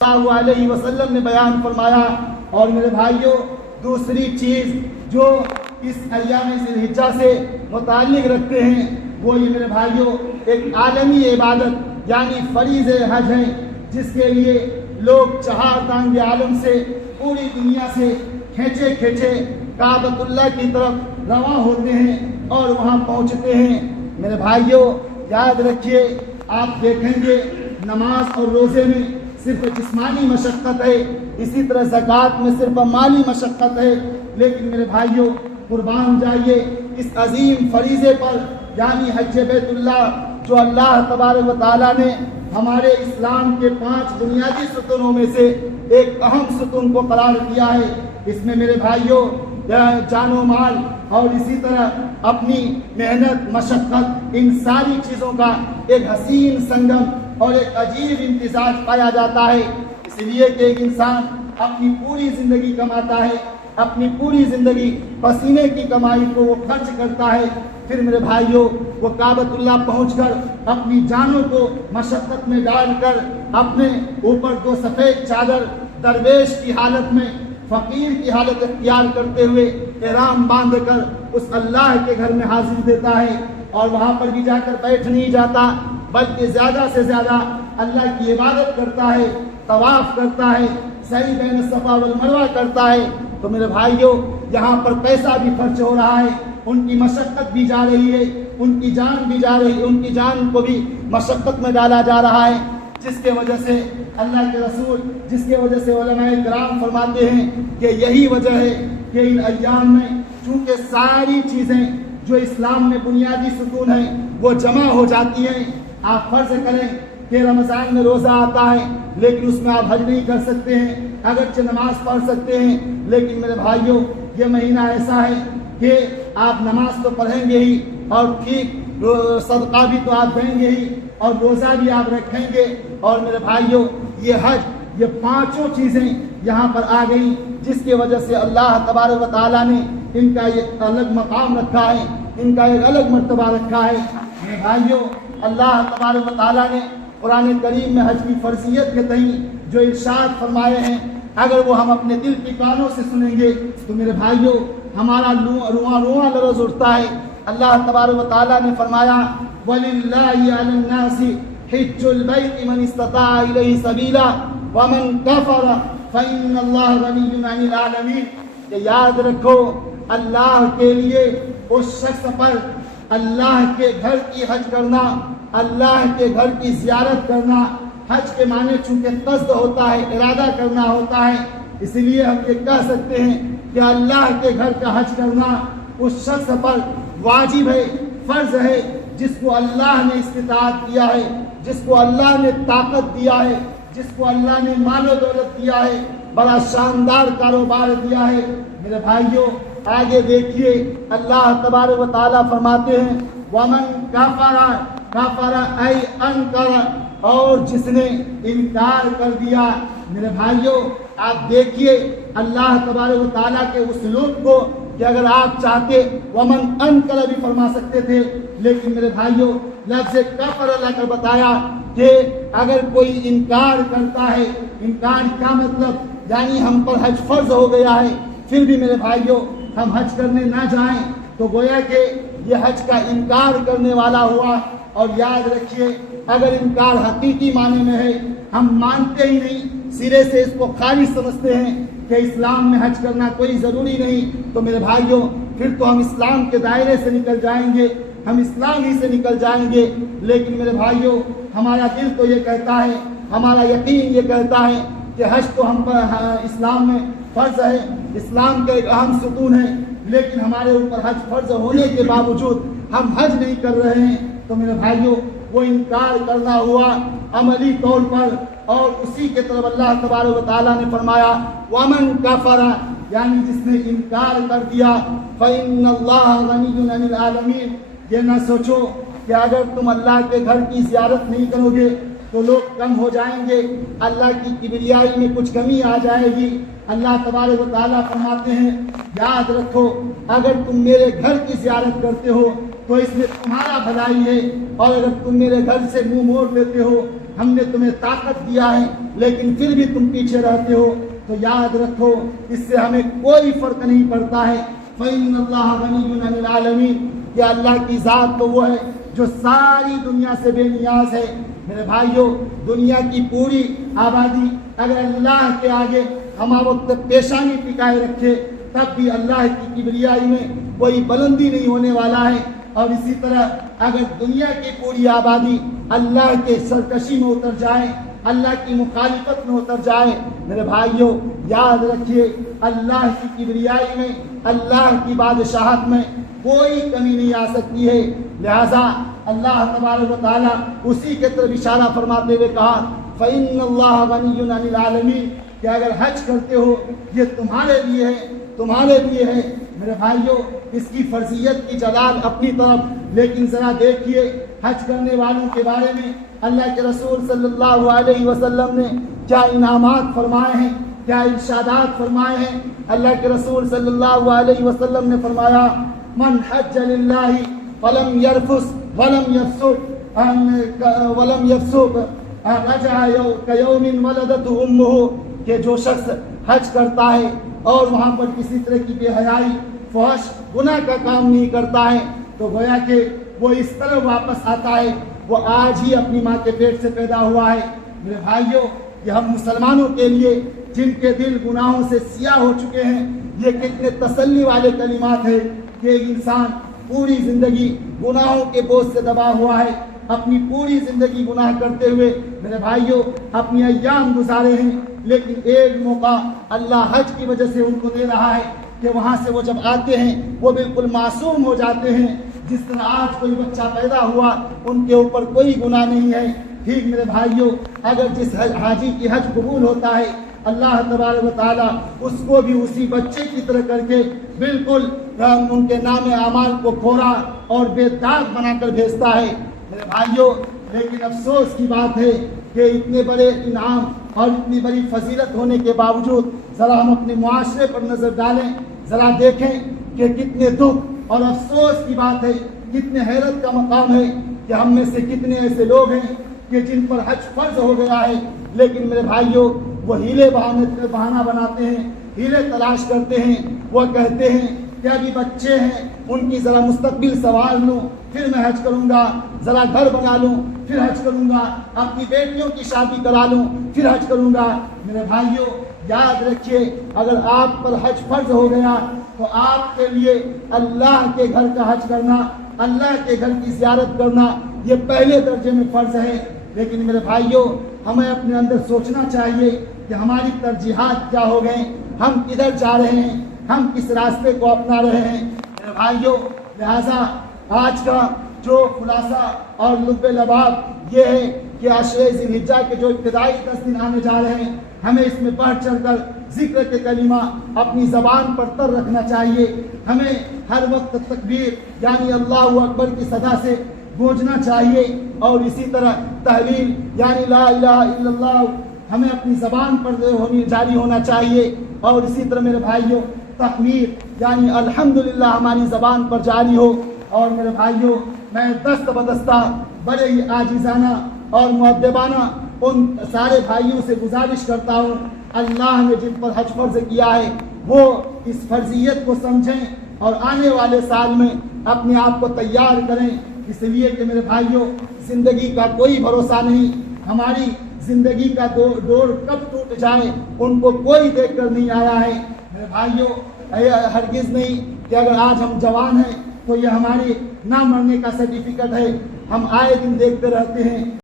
اللہ علیہ وسلم نے بیان فرمایا۔ اور میرے بھائیوں، دوسری چیز جو اس ایام ذی الحجہ سے متعلق رکھتے ہیں وہ یہ میرے بھائیوں ایک عالمی عبادت یعنی فریض حج ہے، جس کے لیے لوگ چہار دانگ عالم سے پوری دنیا سے کھینچے کھینچے کعبۃ اللہ کی طرف رواں ہوتے ہیں اور وہاں پہنچتے ہیں۔ میرے بھائیوں یاد رکھیے، آپ دیکھیں گے نماز اور روزے میں صرف جسمانی مشقت ہے، اسی طرح زکوٰۃ میں صرف مالی مشقت ہے، لیکن میرے بھائیوں قربان جائیے اس عظیم فریضے پر یعنی حج بیت اللہ، جو اللہ تبارک و تعالیٰ نے ہمارے اسلام کے 5 بنیادی ستونوں میں سے ایک اہم ستون کو قرار دیا ہے۔ اس میں میرے بھائیوں جان و مال اور اسی طرح اپنی محنت مشقت ان ساری چیزوں کا ایک حسین سنگم اور ایک عجیب امتزاج پایا جاتا ہے، اس لیے کہ ایک انسان اپنی پوری زندگی کماتا ہے، اپنی پوری زندگی پسینے کی کمائی کو وہ خرچ کرتا ہے، پھر میرے بھائیوں وہ کعبۃ اللہ پہنچ کر اپنی جانوں کو مشقت میں ڈال کر اپنے اوپر 2 سفید چادر درویش کی حالت میں فقیر کی حالت اختیار کرتے ہوئے احرام باندھ کر اس اللہ کے گھر میں حاضر دیتا ہے، اور وہاں پر بھی جا کر بیٹھ نہیں جاتا بلکہ زیادہ سے زیادہ اللہ کی عبادت کرتا ہے، طواف کرتا ہے، سعی بین الصفا والمروہ کرتا ہے۔ تو میرے بھائیوں یہاں پر پیسہ بھی خرچ ہو رہا ہے، ان کی مشقت بھی جا رہی ہے، ان کی جان بھی جا رہی ہے، ان کی جان کو بھی مشقت میں ڈالا جا رہا ہے، جس کے وجہ سے اللہ کے رسول، جس کے وجہ سے علماء کرام فرماتے ہیں کہ یہی وجہ ہے کہ ان ایام میں چونکہ ساری چیزیں جو اسلام میں بنیادی ستون ہیں وہ جمع ہو جاتی ہیں۔ آپ فرض کریں کہ رمضان میں روزہ آتا ہے لیکن اس میں آپ حج نہیں کر سکتے ہیں، اگرچہ نماز پڑھ سکتے ہیں، لیکن میرے بھائیوں یہ مہینہ ایسا ہے کہ آپ نماز تو پڑھیں گے ہی اور ٹھیک صدقہ بھی تو آپ دیں گے ہی اور روزہ بھی آپ رکھیں گے، اور میرے بھائیوں یہ حج، یہ 5 چیزیں یہاں پر آ گئی، جس کی وجہ سے اللہ تبارک و تعالیٰ نے ان کا ایک الگ مقام رکھا ہے، ان کا ایک الگ مرتبہ رکھا ہے۔ میرے بھائیوں اللہ تبارک و تعالیٰ نے قرآن کریم میں حج کی فرضیت کے تئیں جو ارشاد فرمائے ہیں، اگر وہ ہم اپنے دل کی کانوں سے سنیں گے تو میرے بھائیوں ہمارا رواں رواں لرز اٹھتا ہے۔ اللہ تبارک و تعالیٰ نے فرمایا وَلِلَّهِ عَلَى النَّاسِ حِجُّ الْبَيْتِ مَنِ اسْتَطَاعَ إِلَيْهِ سَبِيلًا وَمَنْ كَفَرَ فَإِنَّ اللَّهَ غَنِيٌّ عَنِ الْعَالَمِينَ۔ کہ یاد رکھو اللہ کے لیے اس شخص پر اللہ کے گھر کی حج کرنا، اللہ کے گھر کی زیارت کرنا، حج کے معنی چونکہ قصد ہوتا ہے، ارادہ کرنا ہوتا ہے، اس لیے ہم یہ کہہ سکتے ہیں کہ اللہ کے گھر کا حج کرنا اس شخص پر واجب ہے، فرض ہے، جس کو اللہ نے استطاعت دیا ہے، جس کو اللہ نے طاقت دیا ہے، جس کو اللہ نے مال و دولت دیا ہے، بڑا شاندار کاروبار دیا ہے۔ میرے بھائیوں آگے دیکھیے اللہ تبارک و تعالیٰ فرماتے ہیں وَمَنْ كَفَرَ أَيْ أَنْكَرَ، اور جس نے انکار کر دیا۔ میرے بھائیوں آپ دیکھیے اللہ تبارک و تعالیٰ کے اسلوب کو کہ اگر آپ چاہتے وَمَنْ أَنْكَرَ بھی فرما سکتے تھے، لیکن میرے بھائیوں لفظ کفر لا کر بتایا کہ اگر کوئی انکار کرتا ہے، انکار کیا مطلب یعنی ہم پر حج فرض ہو گیا ہے پھر بھی میرے بھائیوں ہم حج کرنے نہ جائیں تو گویا کہ یہ حج کا انکار کرنے والا ہوا۔ اور یاد رکھیے اگر انکار حقیقی معنی میں ہے، ہم مانتے ہی نہیں، سرے سے اس کو خارج سمجھتے ہیں کہ اسلام میں حج کرنا کوئی ضروری نہیں، تو میرے بھائیوں پھر تو ہم اسلام کے دائرے سے نکل جائیں گے، ہم اسلام ہی سے نکل جائیں گے۔ لیکن میرے بھائیوں ہمارا دل تو یہ کہتا ہے، ہمارا یقین یہ کہتا ہے کہ حج تو ہم پر اسلام میں فرض ہے، اسلام کا ایک اہم ستون ہے، لیکن ہمارے اوپر حج فرض ہونے کے باوجود ہم حج نہیں کر رہے ہیں، تو میرے بھائیوں وہ انکار کرنا ہوا عملی طور پر۔ اور اسی کے طرف اللہ تبارک و تعالیٰ نے فرمایا وَمَنْ كَفَرَ، یعنی جس نے انکار کر دیا فَإِنَّ اللَّهَ غَنِيٌّ عَنِ الْعَالَمِينَ۔ یہ نہ سوچو کہ اگر تم اللہ کے گھر کی زیارت نہیں کرو گے تو لوگ کم ہو جائیں گے، اللہ کی کبریائی میں کچھ کمی آ جائے گی۔ اللہ تبارک و تعالیٰ فرماتے ہیں یاد رکھو اگر تم میرے گھر کی زیارت کرتے ہو تو اس میں تمہارا بھلائی ہے، اور اگر تم میرے گھر سے منہ موڑ لیتے ہو ہم نے تمہیں طاقت دیا ہے لیکن پھر بھی تم پیچھے رہتے ہو، تو یاد رکھو اس سے ہمیں کوئی فرق نہیں پڑتا ہے۔ فَإِنَّ اللَّهَ غَنِيٌّ عَنِ الْعَالَمِينَ، کہ اللہ کی ذات تو وہ ہے جو ساری دنیا سے بے نیاز ہے۔ میرے بھائیوں، دنیا کی پوری آبادی اگر اللہ کے آگے ہم وقت پیشانی ٹکائے رکھے تب بھی اللہ کی کبریائی میں کوئی بلندی نہیں ہونے والا ہے۔ اور اسی طرح اگر دنیا کی پوری آبادی اللہ کے سرکشی میں اتر جائے، اللہ کی مخالفت میں اتر جائے، میرے بھائیوں یاد رکھیے اللہ کی کبریائی میں، اللہ کی بادشاہت میں کوئی کمی نہیں آ سکتی ہے۔ لہذا اللہ تبارک و تعالیٰ اسی کے طرف اشارہ فرماتے ہوئے کہا فَإِنَّ اللَّهَ غَنِيٌّ عَنِ الْعَالَمِينَ، کہ اگر حج کرتے ہو یہ تمہارے لیے ہے، تمہارے لیے ہے۔ میرے بھائیوں، اس کی فرضیت کی جلال اپنی طرف، لیکن ذرا دیکھیے حج کرنے والوں کے بارے میں اللہ کے رسول صلی اللہ علیہ وسلم نے کیا انعامات فرمائے ہیں، کیا ارشادات فرمائے ہیں۔ اللہ کے رسول صلی اللہ علیہ وسلم نے فرمایا من حج للہ فلم یرفث ولم یفسق رجع کیوم ولدتہ امہ، کہ جو شخص حج کرتا ہے اور وہاں پر کسی طرح کی بے حیائی، فحش، گناہ کا کام نہیں کرتا ہے تو گویا کہ وہ اس طرح واپس آتا ہے وہ آج ہی اپنی ماں کے پیٹ سے پیدا ہوا ہے۔ میرے بھائیوں، یہ ہم مسلمانوں کے لیے جن کے دل گناہوں سے سیاہ ہو چکے ہیں، یہ کتنے تسلی والے کلمات ہیں کہ ایک انسان پوری زندگی گناہوں کے بوجھ سے دبا ہوا ہے، اپنی پوری زندگی گناہ کرتے ہوئے میرے بھائیوں اپنی ایام گزارے ہیں، لیکن ایک موقع اللہ حج کی وجہ سے ان کو دے رہا ہے کہ وہاں سے وہ جب آتے ہیں وہ بالکل معصوم ہو جاتے ہیں۔ جس طرح آج کوئی بچہ پیدا ہوا ان کے اوپر کوئی گناہ نہیں ہے، ٹھیک میرے بھائیوں اگر جس حاجی کی حج قبول ہوتا ہے اللہ تبارک و تعالیٰ اس کو بھی اسی بچے کی طرح کر کے بالکل ان کے نام اعمال کو کھورا اور بے داغ بنا کر بھیجتا ہے۔ میرے بھائیوں، لیکن افسوس کی بات ہے کہ اتنے بڑے انعام اور اتنی بڑی فضیلت ہونے کے باوجود ذرا ہم اپنے معاشرے پر نظر ڈالیں، ذرا دیکھیں کہ کتنے دکھ اور افسوس کی بات ہے، کتنے حیرت کا مقام ہے کہ ہم میں سے کتنے ایسے لوگ ہیں کہ جن پر حج فرض ہو گیا ہے، لیکن میرے بھائیوں وہ ہیلے بہانہ بناتے ہیں، ہیلے تلاش کرتے ہیں، وہ کہتے ہیں کہ ابھی بچے ہیں ان کی ذرا مستقبل سنوار لوں پھر میں حج کروں گا، ذرا گھر بنا لوں پھر حج کروں گا، اپنی بیٹیوں کی شادی کرا لوں پھر حج کروں گا۔ میرے بھائیوں یاد رکھیے اگر آپ پر حج فرض ہو گیا تو آپ کے لیے اللہ کے گھر کا حج کرنا، اللہ کے گھر کی زیارت کرنا یہ پہلے درجے میں فرض ہے۔ لیکن میرے بھائیوں ہمیں اپنے اندر سوچنا چاہیے کہ ہماری ترجیحات کیا ہو گئیں، ہم کدھر جا رہے ہیں، ہم کس راستے کو اپنا رہے ہیں۔ میرے بھائیوں لہٰذا آج کا جو خلاصہ اور لب لباب یہ ہے کہ عشرہ ذی الحجہ کے جو ابتدائی 10 دن آنے جا رہے ہیں ہمیں اس میں بڑھ چڑھ کر ذکر کے کلمہ اپنی زبان پر تر رکھنا چاہیے، ہمیں ہر وقت تکبیر یعنی اللہ اکبر کی صدا سے گونجنا چاہیے، اور اسی طرح تحلیل یعنی لا الہ الا اللہ ہمیں اپنی زبان پر جاری ہونا چاہیے، اور اسی طرح میرے بھائیوں تحمید یعنی الحمدللہ ہماری زبان پر جاری ہو۔ اور میرے بھائیوں میں دست بدستہ بڑے ہی عاجزانہ اور مؤدبانہ ان سارے بھائیوں سے گزارش کرتا ہوں اللہ نے جن پر حج فرض کیا ہے وہ اس فرضیت کو سمجھیں اور آنے والے سال میں اپنے آپ کو تیار کریں، اس لیے کہ میرے بھائیوں زندگی کا کوئی بھروسہ نہیں، ہماری زندگی کا ڈور کب ٹوٹ جائے ان کو کوئی دیکھ کر نہیں آیا ہے۔ میرے بھائیوں ہرگز نہیں کہ اگر آج ہم جوان ہیں تو یہ ہماری نہ مرنے کا سرٹیفکیٹ ہے، ہم آئے دن دیکھتے رہتے ہیں